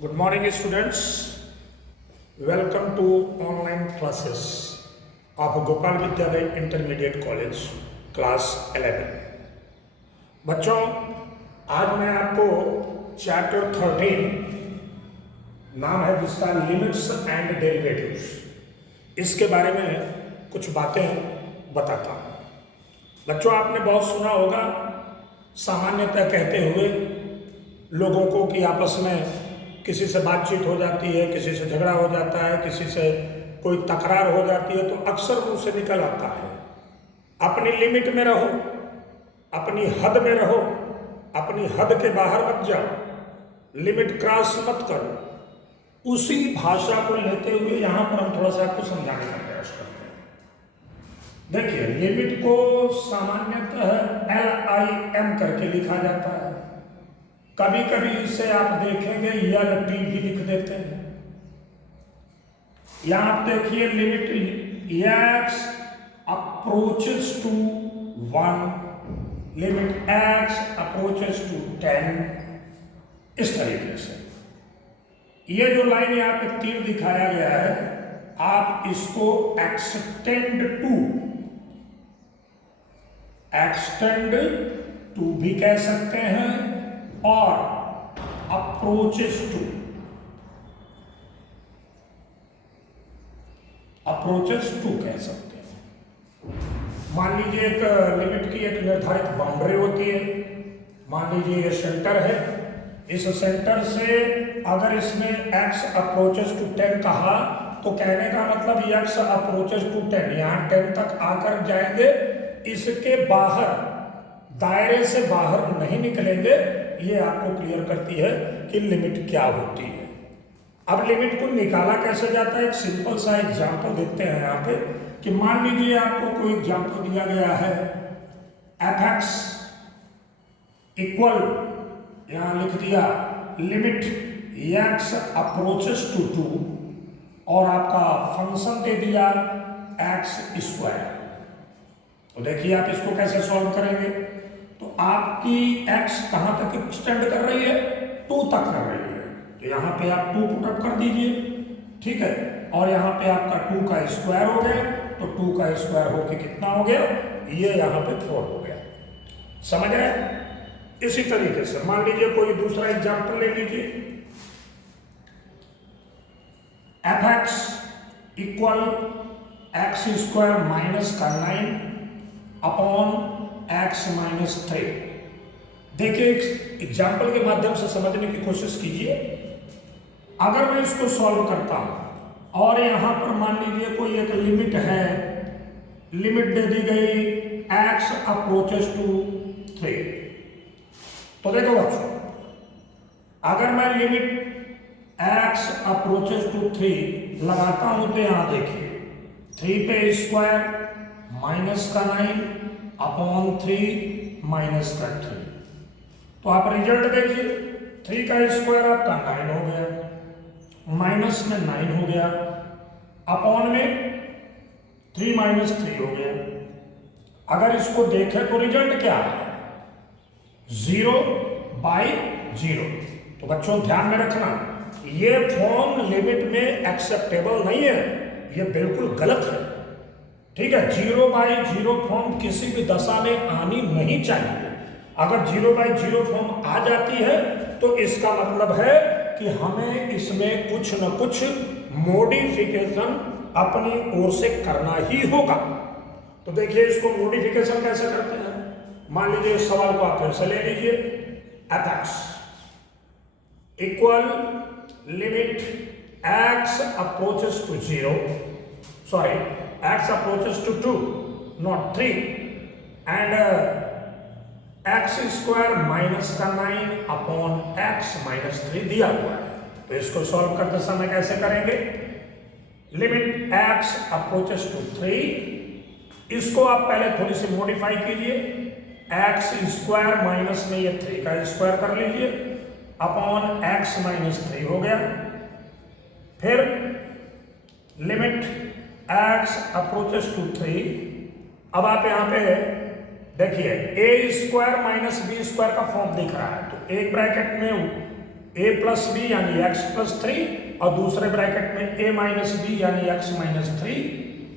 Good morning, students. Welcome to online classes of Gopal विद्यालय intermediate college class 11। बच्चों, आज मैं आपको चैप्टर 13 नाम है जिसका लिमिट्स एंड डेरिवेटिव्स, इसके बारे में कुछ बातें बताता हूँ। बच्चों, आपने बहुत सुना होगा सामान्यतः कहते हुए लोगों को कि आपस में किसी से बातचीत हो जाती है, किसी से झगड़ा हो जाता है, किसी से कोई तकरार हो जाती है तो अक्सर मुंह से निकल आता है, अपनी लिमिट में रहो, अपनी हद में रहो, अपनी हद के बाहर मत जाओ, लिमिट क्रॉस मत करो। उसी भाषा को लेते हुए यहाँ पर हम थोड़ा सा आपको समझाने का प्रयास करते हैं। देखिए, लिमिट को सामान्यतः LIM करके लिखा जाता है, कभी कभी इसे आप देखेंगे LT भी लिख देते हैं। यहां आप देखिए, limit x approaches to 1, limit x approaches to 10, इस तरीके से। ये जो लाइन यहां पे तीर दिखाया गया है, आप इसको एक्सटेंड टू भी कह सकते हैं और अप्रोचेस टू कह सकते हैं। मान लीजिए एक लिमिट की एक निर्धारित बाउंड्री होती है। मान लीजिए ये सेंटर है, इस सेंटर से अगर इसमें x अप्रोचेस टू 10 कहा तो कहने का मतलब x अप्रोचेस टू 10, यहां 10 तक आकर जाएंगे, इसके बाहर, दायरे से बाहर नहीं निकलेंगे। ये आपको क्लियर करती है कि लिमिट क्या होती है। अब लिमिट को निकाला कैसे जाता है, एक सिंपल सा एग्जांपल देखते हैं यहाँ पे कि मान लीजिए आपको कोई एग्जांपल दिया गया है, fx इक्वल, यहाँ लिख दिया लिमिट x अप्रोचेस टू 2 और आपका फंक्शन दे दिया x स्क्वायर। तो देखिए आप इसको कैसे सॉल्व करेंगे। तो आपकी x कहां तक एक्सटेंड कर रही है, 2 तक कर रही है, तो यहां पे आप 2 पुट अप कर दीजिए, ठीक है। और यहां पे आपका 2 का स्क्वायर हो गया, तो 2 का स्क्वायर होके कितना हो गया, ये यहां पे 4 हो गया। समझ आए। इसी तरीके से मान लीजिए कोई दूसरा एग्जांपल ले लीजिए, fx equal x square minus का 9 अपॉन x माइनस 3। देखिए, एग्जाम्पल के माध्यम से समझने की कोशिश कीजिए। अगर मैं इसको सॉल्व करता हूं और यहां पर मान लीजिए कोई एक लिमिट है, लिमिट दे दी गई x अप्रोचेस टू 3। तो देखो बच्चों, अगर मैं लिमिट x अप्रोचेस टू 3 लगाता हूं तो यहां देखिए 3 पे स्क्वायर माइनस का 9 अपॉन 3 माइनस का 3। तो आप रिजल्ट देखिए, 3 का स्क्वायर आपका 9 हो गया, माइनस में 9 हो गया, अपॉन में 3 माइनस 3 हो गया। अगर इसको देखें तो रिजल्ट क्या है, 0/0। तो बच्चों ध्यान में रखना, ये फॉर्म लिमिट में एक्सेप्टेबल नहीं है, ये बिल्कुल गलत है, ठीक है। 0/0 फॉर्म किसी भी दशा में आनी नहीं चाहिए। अगर 0/0 फॉर्म आ जाती है तो इसका मतलब है कि हमें इसमें कुछ न कुछ मॉडिफिकेशन अपनी ओर से करना ही होगा। तो देखिए, इसको मॉडिफिकेशन कैसे करते हैं। मान लीजिए इस सवाल को आप फिर से ले लीजिए, fx equal limit x approaches to 0, sorry x approaches to 2 not 3 and x square minus का 9 अपॉन x माइनस 3 दिया हुआ है। तो इसको सॉल्व करते समय कैसे करेंगे, लिमिट x अप्रोचेस टू 3, इसको आप पहले थोड़ी सी मॉडिफाई कीजिए, x स्क्वायर माइनस में ये 3 का स्क्वायर कर लीजिए, अपॉन x माइनस 3 हो गया। फिर लिमिट x अप्रोचेस टू 3। अब आप यहां पे देखिए, a square minus B square का फॉर्म दिख रहा है, तो एक ब्रैकेट में ए प्लस बी यानी एक्स प्लस 3 और दूसरे ब्रैकेट में ए माइनस बी यानी एक्स माइनस 3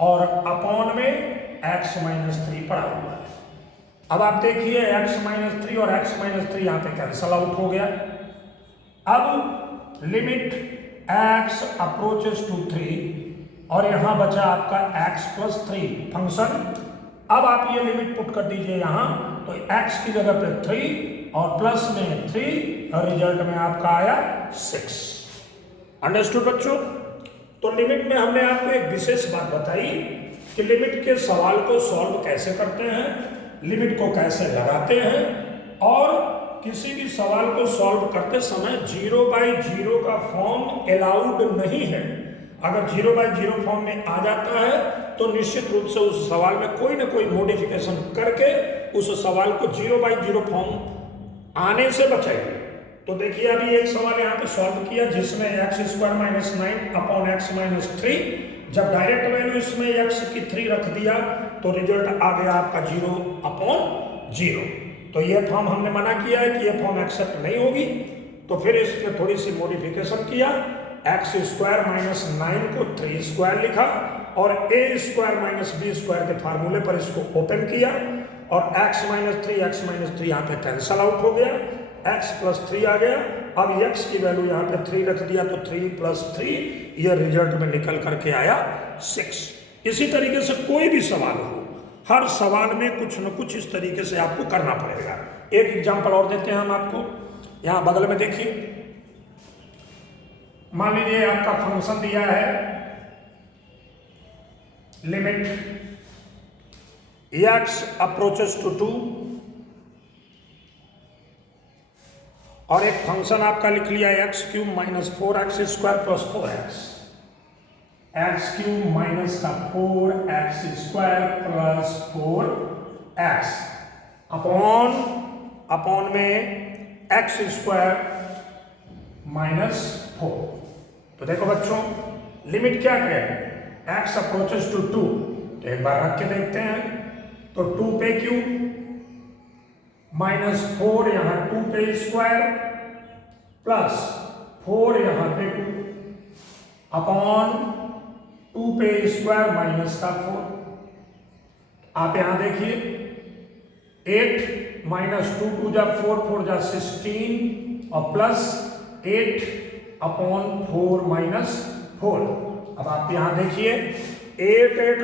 और अपॉन में एक्स माइनस 3 पड़ा हुआ है। अब आप देखिए एक्स माइनस 3 और एक्स माइनस 3 यहाँ पे कैंसल आउट हो गया। अब लिमिट एक्स अप्रोचेस टू 3 और यहाँ बचा आपका एक्स प्लस 3 फंक्शन। अब आप ये लिमिट पुट कर दीजिए यहाँ, तो x की जगह पे 3 और प्लस में 3 और रिजल्ट में आपका आया 6। अंडरस्टूड बच्चों? तो लिमिट में हमने आपको एक विशेष बात बताई कि लिमिट के सवाल को सॉल्व कैसे करते हैं, लिमिट को कैसे लगाते हैं, और किसी भी सवाल को सॉल्व करते समय 0/0 का फॉर्म अलाउड नहीं है। अगर 0/0 फॉर्म में आ जाता है तो निश्चित रूप से उस सवाल में कोई ना कोई मॉडिफिकेशन करके उस सवाल को 0/0 फॉर्म आने से बचाइए। तो देखिए अभी एक सवाल यहाँ पे सॉल्व किया जिसमें x² minus 9 upon x minus 3, जब डायरेक्ट वैल्यू इसमें x की 3 रख दिया तो रिजल्ट आ गया आपका 0/0। तो ये फॉर्म हमने मना किया है कि ये फॉर्म एक्सेप्ट नहीं होगी। तो फिर इसमें थोड़ी सी मॉडिफिकेशन किया, x² माइनस 9 को 3² लिखा और a² माइनस b² के फार्मूले पर इसको ओपन किया और x माइनस 3 यहाँ पे कैंसल आउट हो गया, x प्लस 3 आ गया। अब x की वैल्यू यहाँ पे 3 रख दिया तो 3 प्लस 3 ये रिजल्ट में निकल करके आया 6। इसी तरीके से कोई भी सवाल हो, हर सवाल में कुछ न कुछ इस तरीके से आपको करना पड़ेगा। एक एग्जांपल और देते हैं हम आपको, यहाँ बगल में देखिए, मान लीजिए आपका फंक्शन दिया है लिमिट x अप्रोचेस टू 2 और एक फंक्शन आपका लिख लिया x³ minus 4x² plus 4x, x³ minus का 4x² प्लस 4x अपॉन में x² माइनस 4। तो देखो बच्चों लिमिट क्या कह रहे हैं, x अप्रोचेस टू 2, तो एक बार रख के देखते हैं। तो 2 पे क्यूब माइनस 4 यहाँ 2 पे स्क्वायर प्लस 4 यहाँ पे 2 अपॉन 2 पे स्क्वायर माइनस का 4। आप यहाँ देखिए 8 माइनस 2 2 जा 4 4 जा 16 और प्लस 8 अपॉन 4 माइनस 4। अब आप यहाँ देखिए 8 8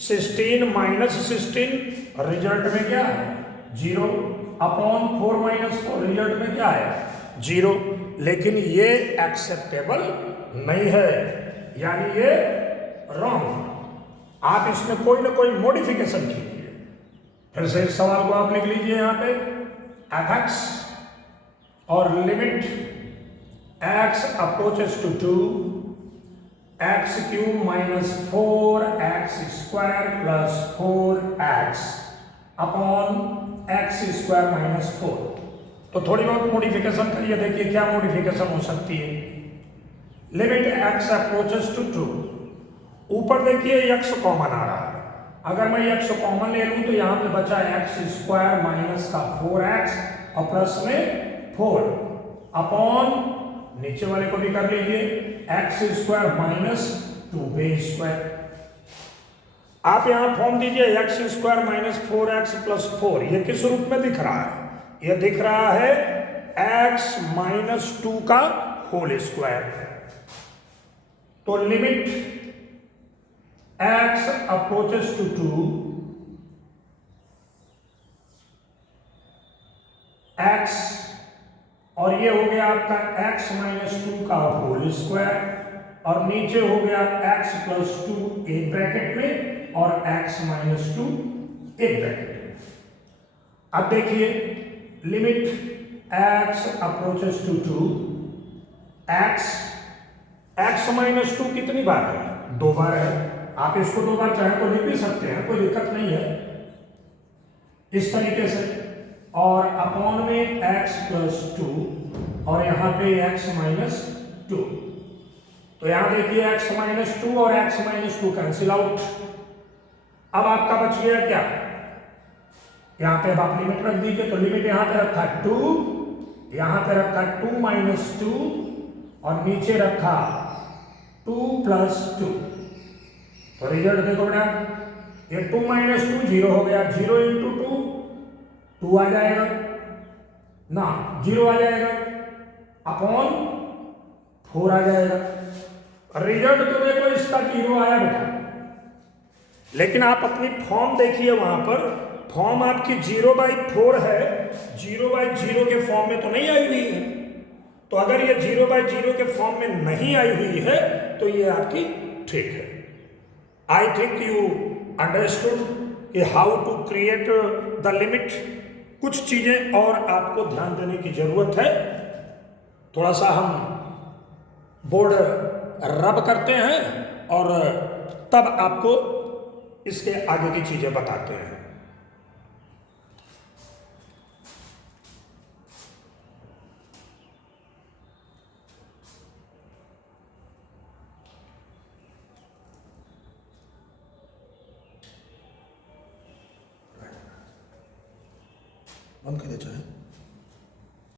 16 माइनस 16 रिजल्ट में क्या है 0 अपॉन 4 माइनस 4 रिजल्ट में क्या है 0। लेकिन ये एक्सेप्टेबल नहीं है, यानी ये रॉन्ग। आप इसमें कोई ना कोई मॉडिफिकेशन कीजिए। फिर से इस सवाल को आप लिख लीजिए यहाँ पे fx और limit x approaches to 2 x³ minus 4x² plus 4x upon x² minus 4। तो थोड़ी बहुत मॉडिफिकेशन करिए, देखिए क्या मॉडिफिकेशन हो सकती है। लिमिट x अप्रोचेस टू 2, ऊपर देखिए x कॉमन आ रहा है, अगर मैं x कॉमन ले लूं तो यहाँ पे बचा x² माइनस का 4x और प्लस में 4 अपॉन नीचे वाले को भी कर लीजिए x² माइनस 2b²। आप यहाँ फॉर्म दीजिए x² माइनस 4x प्लस 4, ये किस रूप में दिख रहा है, ये दिख रहा है x माइनस 2 का होल स्क्वायर। तो limit x approaches to 2 x और ये हो गया आपका x माइनस 2 का होल स्क्वायर और नीचे हो गया x प्लस 2 एक ब्रैकेट में और x माइनस 2 एक ब्रैकेट में। अब देखिए limit x approaches to 2 x minus 2 कितनी बार है, 2 बार है। आप इसको 2 बार चाहे तो लिख भी सकते हैं, कोई दिक्कत नहीं है इस तरीके से। और अपॉन में x प्लस 2 और यहाँ पे x माइनस 2। तो यहाँ देखिए x माइनस 2 और x माइनस 2 कैंसिल आउट। अब आपका बच गया क्या, यहाँ पे अब आप लिमिट रख दीजिए। तो लिमिट यहाँ पे रखा 2, यहां पे रखा 2 माइनस 2 और नीचे रखा 2 प्लस 2। तो रिजल्ट देखो बेटा, ये 2 माइनस 2 जीरो हो गया, 0 इंटू 2 2 आ जाएगा ना, 0 आ जाएगा अपॉन 4 आ जाएगा। रिजल्ट तो देखो इसका 0 आया बेटा, लेकिन आप अपनी फॉर्म देखिए, वहां पर फॉर्म आपकी 0/4 है, 0/0 के फॉर्म में तो नहीं आई हुई है। तो अगर ये 0/0 के फॉर्म में नहीं आई हुई है तो ये आपकी ठीक है। आई थिंक यू अंडरस्टूड कि how to create the limit. कुछ चीजें और आपको ध्यान देने की जरूरत है। थोड़ा सा हम बोर्ड रब करते हैं और तब आपको इसके आगे की चीजें बताते हैं। बंद कर दे चाहे।